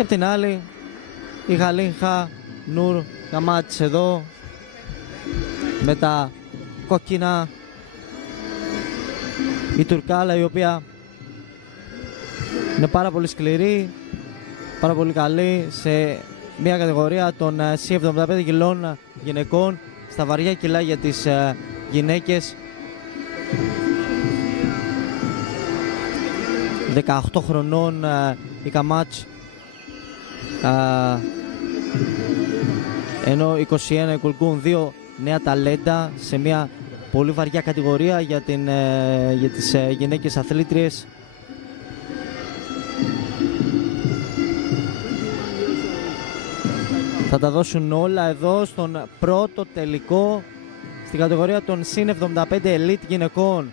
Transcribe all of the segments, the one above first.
Και απ' την άλλη η Γαλίνχα Νούρ Καμάτς εδώ με τα κόκκινα. Η Τουρκάλα, η οποία είναι πάρα πολύ σκληρή, πάρα πολύ καλή σε μια κατηγορία των C75 κιλών γυναικών, στα βαριά κιλά για τις γυναίκες. 18 χρονών η Καμάτς, ενώ 21 η Κουλκούν, δύο νέα ταλέντα σε μια πολύ βαριά κατηγορία για τις γυναίκες αθλήτριες. Θα τα δώσουν όλα εδώ στον πρώτο τελικό στην κατηγορία των συν 75 elite γυναικών.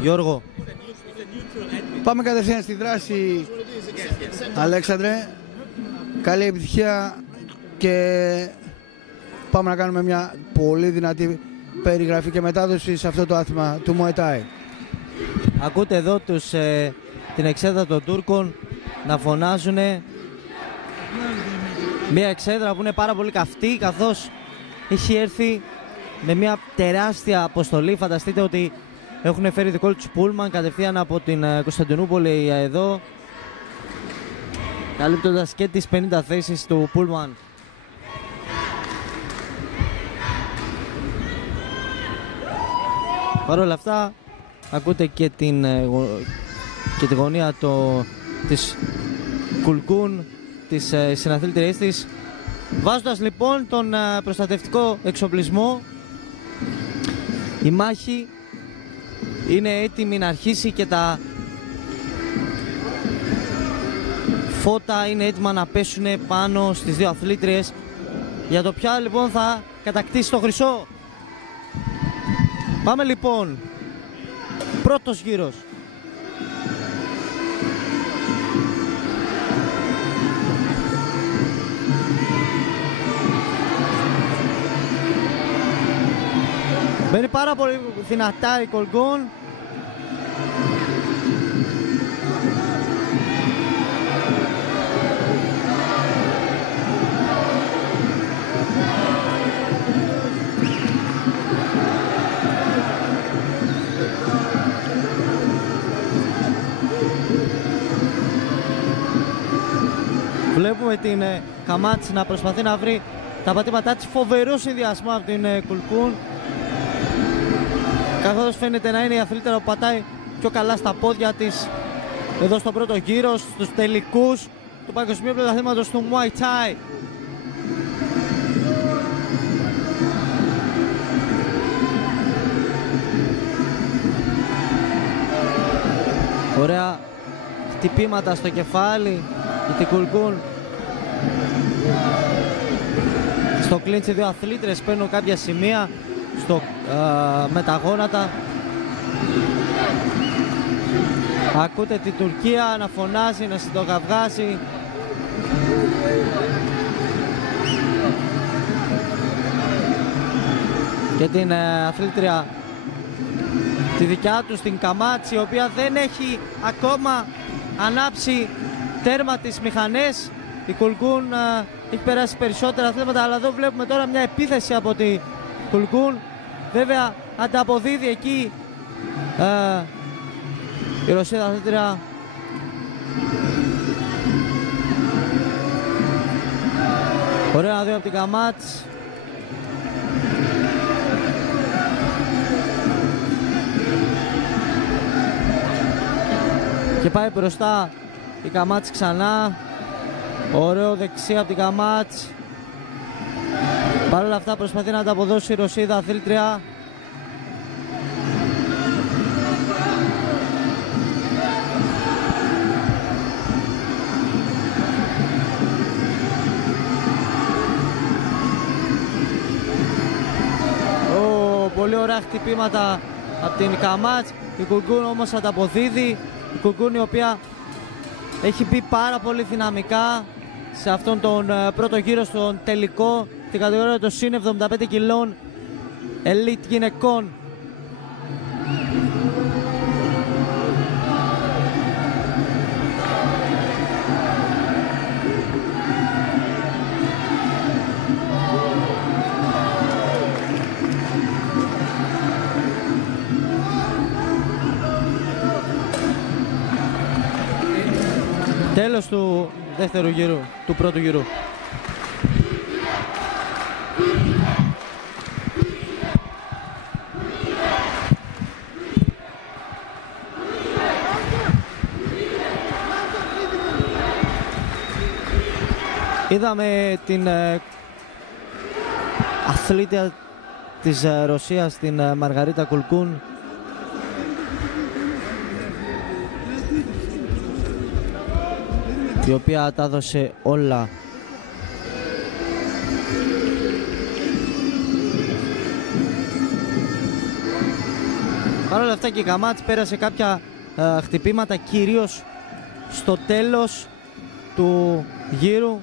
Γιώργο. Πάμε κατευθείαν στη δράση, Αλέξανδρε. Καλή επιτυχία και πάμε να κάνουμε μια πολύ δυνατή περιγραφή και μετάδοση σε αυτό το άθλημα του Muay Thai. Ακούτε εδώ την εξέδρα των Τούρκων να φωνάζουν. Μια εξέδρα που είναι πάρα πολύ καυτή, καθώς έχει έρθει με μια τεράστια αποστολή. Φανταστείτε ότι έχουν φέρει δικό τους πούλμαν κατευθείαν από την Κωνσταντινούπολη εδώ, καλύπτοντας και τις 50 θέσεις του πούλμαν. Παρ' όλα αυτά ακούτε και τη γωνία της Κουλκούν, της συναθλήτριας της, βάζοντας λοιπόν τον προστατευτικό εξοπλισμό. Η μάχη είναι έτοιμη να αρχίσει και τα φώτα είναι έτοιμα να πέσουν πάνω στις δύο αθλήτριες για το ποια λοιπόν θα κατακτήσει το χρυσό. Πάμε λοιπόν, πρώτος γύρος. Μπαίνει πάρα πολύ δυνατά η Κολγκόν. Βλέπουμε την Καμάτς να προσπαθεί να βρει τα πατήματά της. Φοβερό συνδυασμό από την Κουλκούν, καθώς φαίνεται να είναι η αθλήτρια που πατάει πιο καλά στα πόδια της εδώ στο πρώτο γύρο, στους τελικούς του Παγκοσμίου Πρωταθλήματος του Muay Thai. Ωραία χτυπήματα στο κεφάλι για την Κουλκούν. Στο κλίντσι δύο αθλήτρες παίρνουν κάποια σημεία με τα γόνατα. Ακούτε την Τουρκία να φωνάζει, να συντογαυγάζει. Και την αθλήτρια τη δικιά τους, την Καμάτς, η οποία δεν έχει ακόμα ανάψει τέρμα τις μηχανές. Η Κουλκούν έχει περάσει περισσότερα θέματα, αλλά εδώ βλέπουμε τώρα μια επίθεση από την Κουλκούν. Βέβαια ανταποδίδει εκεί η Ρωσίδα αθλήτρια. Ωραία να δει από την Καμάτς. Και πάει μπροστά η Καμάτς ξανά. Ωραίο δεξί από την Καμάτς. Παρ' όλα αυτά προσπαθεί να ανταποδώσει η Ρωσίδα αθλήτρια. ωραία χτυπήματα από την Καμάτς. Η Κουλκούν όμως ανταποδίδει. Η Κουλκούν η οποία έχει μπει πάρα πολύ δυναμικά σε αυτόν τον πρώτο γύρο, στον τελικό, την κατηγορία των συν 75 κιλών ελίτ γυναικών. Τέλος του δεύτερου γύρου, του πρώτου γύρου. Είδαμε την αθλήτρια της Ρωσίας, την Μαργαρίτα Κουλκούν, η οποία τα έδωσε όλα. Παρ' όλα αυτά και η Καμάτς πέρασε κάποια χτυπήματα, κυρίως στο τέλος του γύρου.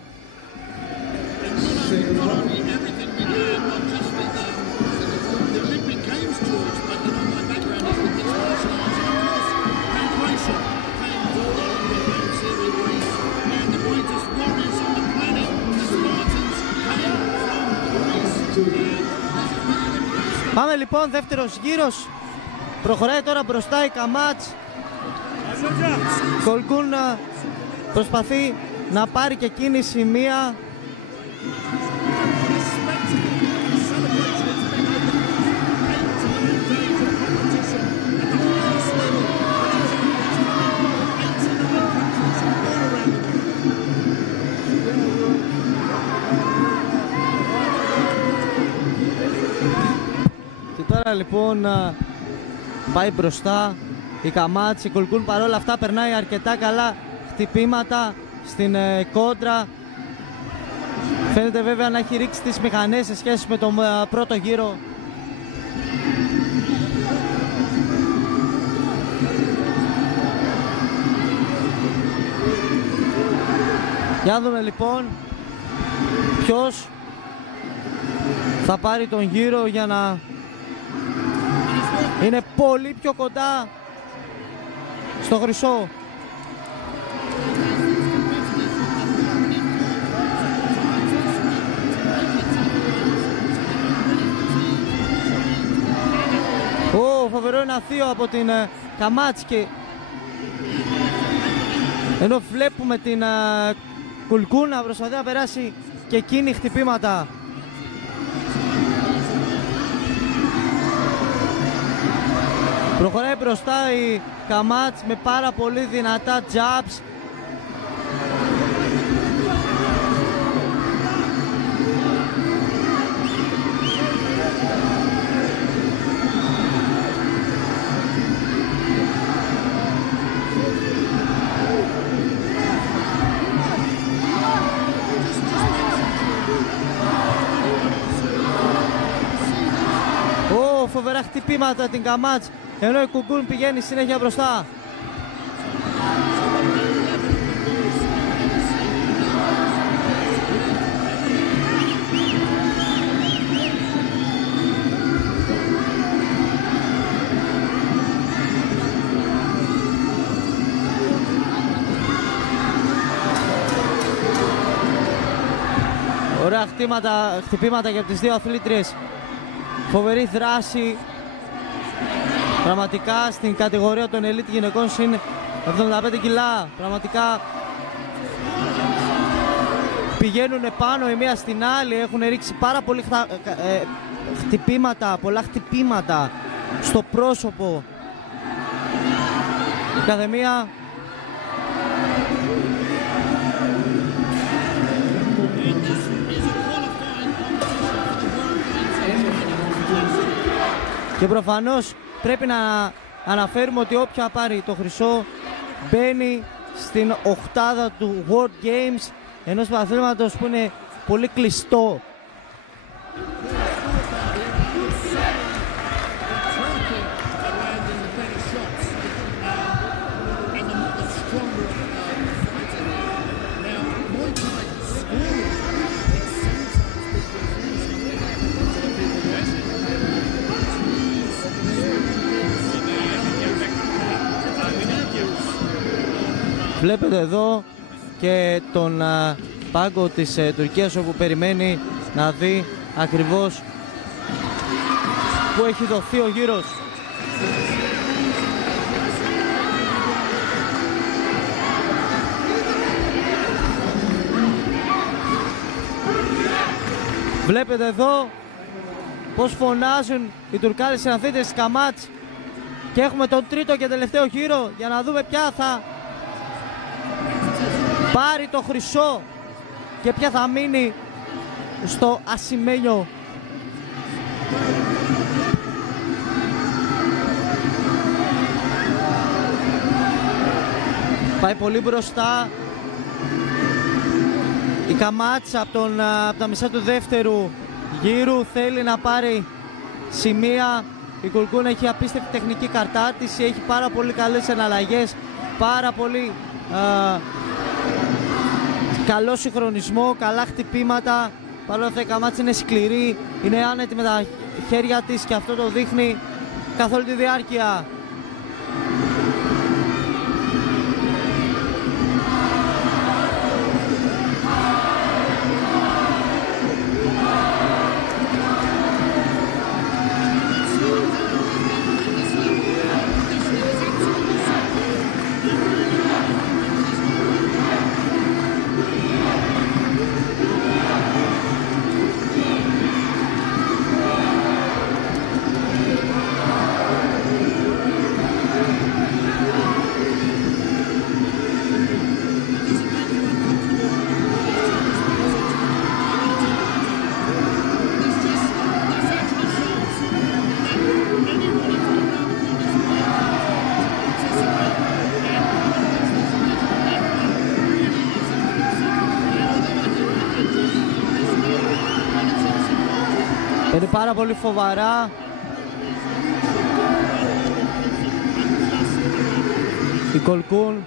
Πάμε λοιπόν, δεύτερος γύρος. Προχωράει τώρα μπροστά η Καμάτς. Κουλκούν προσπαθεί να πάρει και εκείνη σημεία. Τώρα λοιπόν πάει μπροστά η Καμάτς. Η Κουλκούν παρόλα αυτά περνάει αρκετά καλά χτυπήματα στην κόντρα. Φαίνεται βέβαια να έχει ρίξει τις μηχανές σε σχέση με τον πρώτο γύρο. Για να δούμε λοιπόν ποιος θα πάρει τον γύρο για να είναι πολύ πιο κοντά στο χρυσό. Φοβερό ένα θείο από την Καμάτς, και ενώ βλέπουμε την Κουλκούν να προσπαθεί να περάσει και εκείνη χτυπήματα. Προχωράει μπροστά η Καμάτς με πάρα πολύ δυνατά jabs. Φοβερά χτυπήματα την Καμάτς, ενώ η Κουλκούν πηγαίνει συνέχεια μπροστά. Ωραία χτυπήματα για τις δύο αθλήτριες. Φοβερή δράση πραγματικά στην κατηγορία των ελίτ γυναικών συν 75 κιλά. Πραγματικά πηγαίνουν πάνω η μία στην άλλη, έχουν ρίξει πάρα πολύ χτυπήματα, πολλά χτυπήματα στο πρόσωπο κάθε μία. Και προφανώς πρέπει να αναφέρουμε ότι όποια πάρει το χρυσό μπαίνει στην οκτάδα του World Games, ενός πρωταθλήματος που είναι πολύ κλειστό. Βλέπετε εδώ και τον πάγκο της Τουρκίας, όπου περιμένει να δει ακριβώς που έχει δοθεί ο γύρος. Βλέπετε εδώ πως φωνάζουν οι Τουρκάλοι συναθήτες της Καμάτς και έχουμε τον τρίτο και τελευταίο γύρο για να δούμε ποια θα πάρει το χρυσό και ποια θα μείνει στο ασημένιο. Πάει πολύ μπροστά η Καμάτς από τα μισά του δεύτερου γύρου, θέλει να πάρει σημεία. Η Κουλκούν έχει απίστευτη τεχνική καρτάτιση, έχει πάρα πολύ καλές εναλλαγές, πάρα πολύ καλό συγχρονισμό, καλά χτυπήματα. Παρόλο που η Καμάτς είναι σκληρή, είναι άνετη με τα χέρια της και αυτό το δείχνει καθ' όλη τη διάρκεια. Είναι πάρα πολύ φοβαρά. Η Κουλκούν.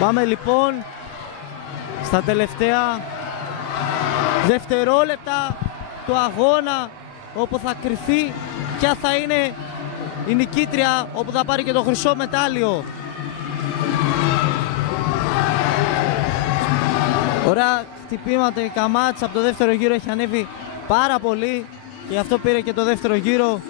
Πάμε λοιπόν στα τελευταία δευτερόλεπτα του αγώνα, όπου θα κριθεί ποια θα είναι η νικήτρια, όπου θα πάρει και το χρυσό μετάλλιο. Ωραία χτυπήματα, η Καμάτς από το δεύτερο γύρο έχει ανέβει πάρα πολύ και γι' αυτό πήρε και το δεύτερο γύρο.